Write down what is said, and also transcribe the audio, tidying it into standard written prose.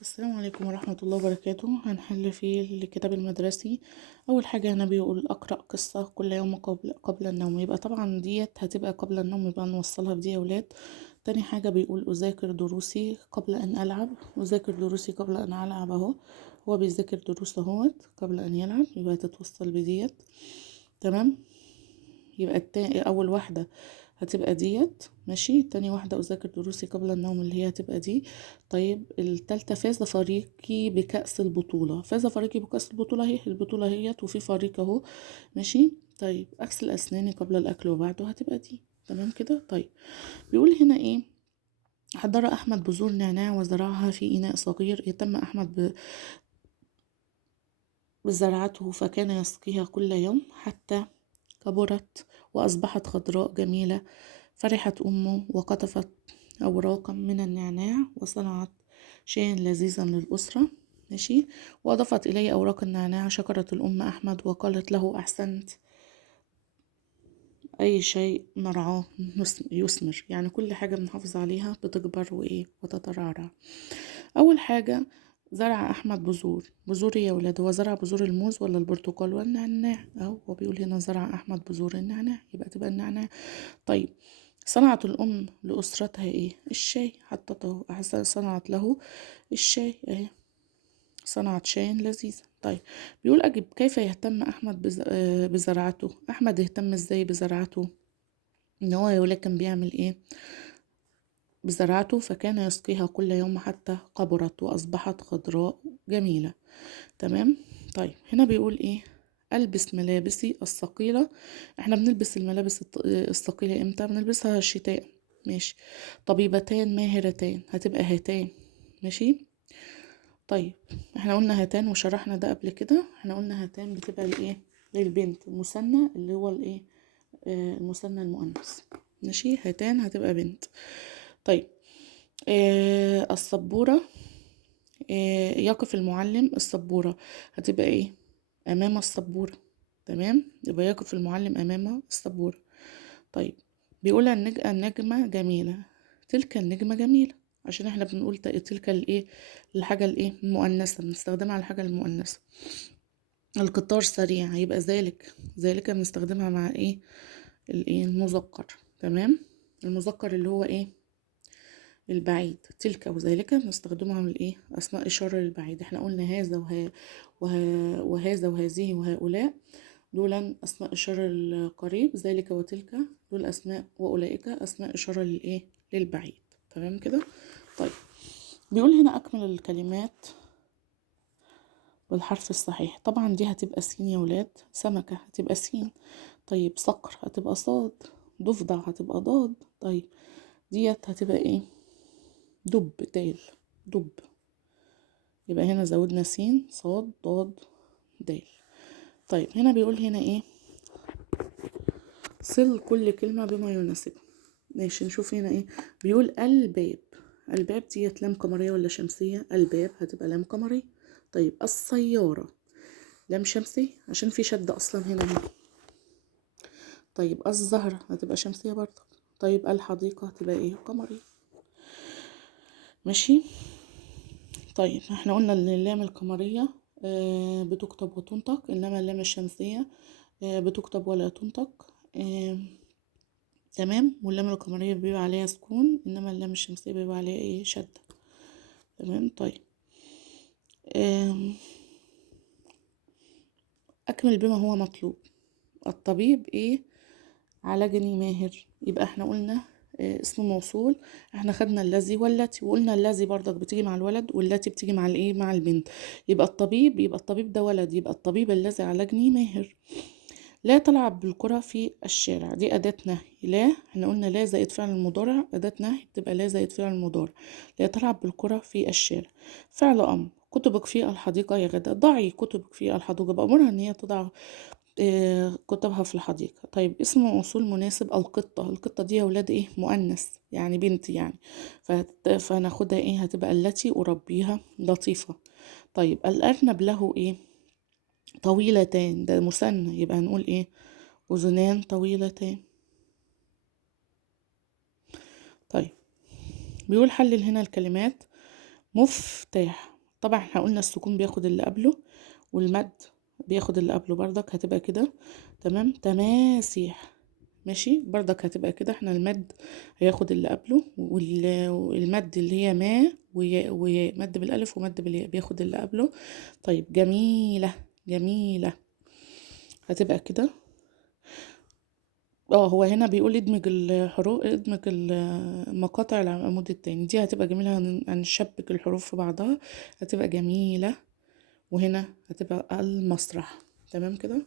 السلام عليكم ورحمة الله وبركاته. هنحل في الكتاب المدرسي. أول حاجة هنا بيقول أقرأ قصة كل يوم قبل النوم، يبقى طبعا ديت هتبقى قبل النوم، يبقى نوصلها بدي يا ولاد. تاني حاجة بيقول أذاكر دروسي قبل أن ألعب، أذاكر دروسي قبل أن ألعب أهو، هو بيذاكر دروسه اهوت قبل أن يلعب، يبقى تتوصل بديت. تمام، يبقى أول واحدة هتبقى ديت ماشي. تاني واحدة أذاكر دروسي قبل النوم اللي هي هتبقى دي. طيب التالتة فاز فريقي بكأس البطولة، فاز فريقي بكأس البطولة، هي البطولة هيت وفي فريق اهو ماشي. طيب أغسل أسناني قبل الأكل وبعده، هتبقى دي. تمام كده. طيب بيقول هنا ايه؟ حضر أحمد بذور نعناع وزرعها في إناء صغير، اهتم أحمد بزراعته فكان يسقيها كل يوم حتى كبرت وأصبحت خضراء جميلة. فرحت أمه وقطفت أوراقا من النعناع وصنعت شيئا لذيذا للأسرة ماشي. وأضافت إليه أوراق النعناع. شكرت الأم أحمد وقالت له أحسنت، أي شيء نرعاه يثمر، يعني كل حاجة بنحافظ عليها بتكبر وإيه وتترعرع. أول حاجة زرع أحمد بذور يا ولاد، هو زرع بذور الموز ولا البرتقال ولا النعناع؟ أهو هو بيقول هنا زرع أحمد بذور النعناع، يبقى تبقى النعناع. طيب صنعت الأم لأسرتها إيه؟ الشاي، حطته صنعت له الشاي أهي، صنعت شاي لذيذ. طيب بيقول أجب كيف يهتم أحمد بزراعته. أحمد يهتم إزاي بزراعته؟ إن هو يا ولاد كان بيعمل إيه بزراعته؟ فكان يسقيها كل يوم حتى كبرت وأصبحت خضراء جميلة. تمام. طيب هنا بيقول إيه؟ ألبس ملابسي الثقيلة. احنا بنلبس الملابس الثقيلة امتى؟ بنلبسها الشتاء ماشي. طبيبتان ماهرتان، هتبقى هاتان ماشي. طيب احنا قلنا هاتان وشرحنا ده قبل كده، احنا قلنا هاتان بتبقى الايه؟ للبنت، المثنى اللي هو الايه؟ المثنى المؤنث ماشي. هاتان هتبقى بنت. طيب السبورة، يقف المعلم. السبورة هتبقى ايه؟ امام السبورة. تمام، يبقى يقف المعلم امام السبورة. طيب بيقول النجمة جميلة، تلك النجمة جميلة، عشان احنا بنقول تلك الايه؟ الحاجة الايه؟ المؤنثة، بنستخدمها على الحاجة المؤنثة. القطار سريع، هيبقى ذلك بنستخدمها مع ايه؟ الايه؟ المذكر. تمام، المذكر اللي هو ايه؟ البعيد. تلك وذلك بنستخدمها من الايه؟ اثناء اشارة للبعيد. احنا قلنا هذا وهذا وهذه وهؤلاء دول أسماء إشارة للقريب، ذلك وتلك دول أسماء، وأولئك أسماء إشارة للإيه؟ للبعيد. تمام كده. طيب بيقول هنا أكمل الكلمات بالحرف الصحيح. طبعا دي هتبقى سين يا ولاد، سمكة هتبقى سين. طيب صقر هتبقى صاد، ضفدع هتبقى ضاد. طيب ديت هتبقى ايه؟ دب، دال، دب. يبقى هنا زودنا سين صاد ضاد دال. طيب هنا بيقول هنا ايه؟ صل كل كلمة بما يناسبها. ماشي، نشوف هنا ايه. بيقول الباب، الباب ديت لام قمرية ولا شمسية؟ الباب هتبقى لام قمرية. طيب السيارة لام شمسية عشان في شد اصلا هنا. طيب الزهرة هتبقى شمسية برضه. طيب الحديقة هتبقى ايه؟ قمرية ماشي. طيب احنا قلنا ان اللام القمرية بتكتب وتنطق، انما اللام الشمسية بتكتب ولا تنطق. تمام، واللام القمرية بيبقى عليها سكون، انما اللام الشمسية بيبقى عليها ايه؟ شدة. تمام. طيب اكمل بما هو مطلوب. الطبيب ايه؟ عالجني ماهر. يبقى احنا قلنا اسم موصول. احنا خدنا الذي والتي، وقلنا الذي برضك بتيجي مع الولد والتي بتيجي مع الايه؟ مع البنت. يبقى الطبيب ده ولد، يبقى الطبيب الذي عالجني ماهر. لا تلعب بالكرة في الشارع، دي أداة نهي. لا، احنا قلنا لا زائد فعل المضارع، أداة نهي بتبقى لا زائد فعل المضارع. لا تلعب بالكرة في الشارع. فعل أمر، كتبك في الحديقة يا غدا. ضعي كتبك في الحديقة، بأمرها إن هي تضع كتبها في الحديقة. طيب اسم موصول مناسب. القطة، القطة دي يا ولاد ايه؟ مؤنث يعني بنت يعني، فهناخدها ايه؟ هتبقى التي أربيها لطيفة. طيب الأرنب له ايه؟ طويلتان، ده مثنى، يبقى هنقول ايه؟ أذنان طويلتان. طيب بيقول حلل هنا الكلمات. مفتاح. طبعا احنا قلنا السكون بياخد اللي قبله، والمد بياخد اللي قبله، بردك هتبقى كده. تمام. تماسيح. ماشي، بردك هتبقى كده. احنا المد هياخد اللي قبله، والمد اللي هي ما ومد بالالف ومد بالياء بياخد اللي قبله. طيب، جميلة. جميلة هتبقى كده. هو هنا بيقول ادمج الحروف، ادمج مقاطع العمود التاني. دي هتبقى جميلة، هنشبك الحروف في بعضها، هتبقى جميلة. وهنا هتبقى المسرح. تمام كده.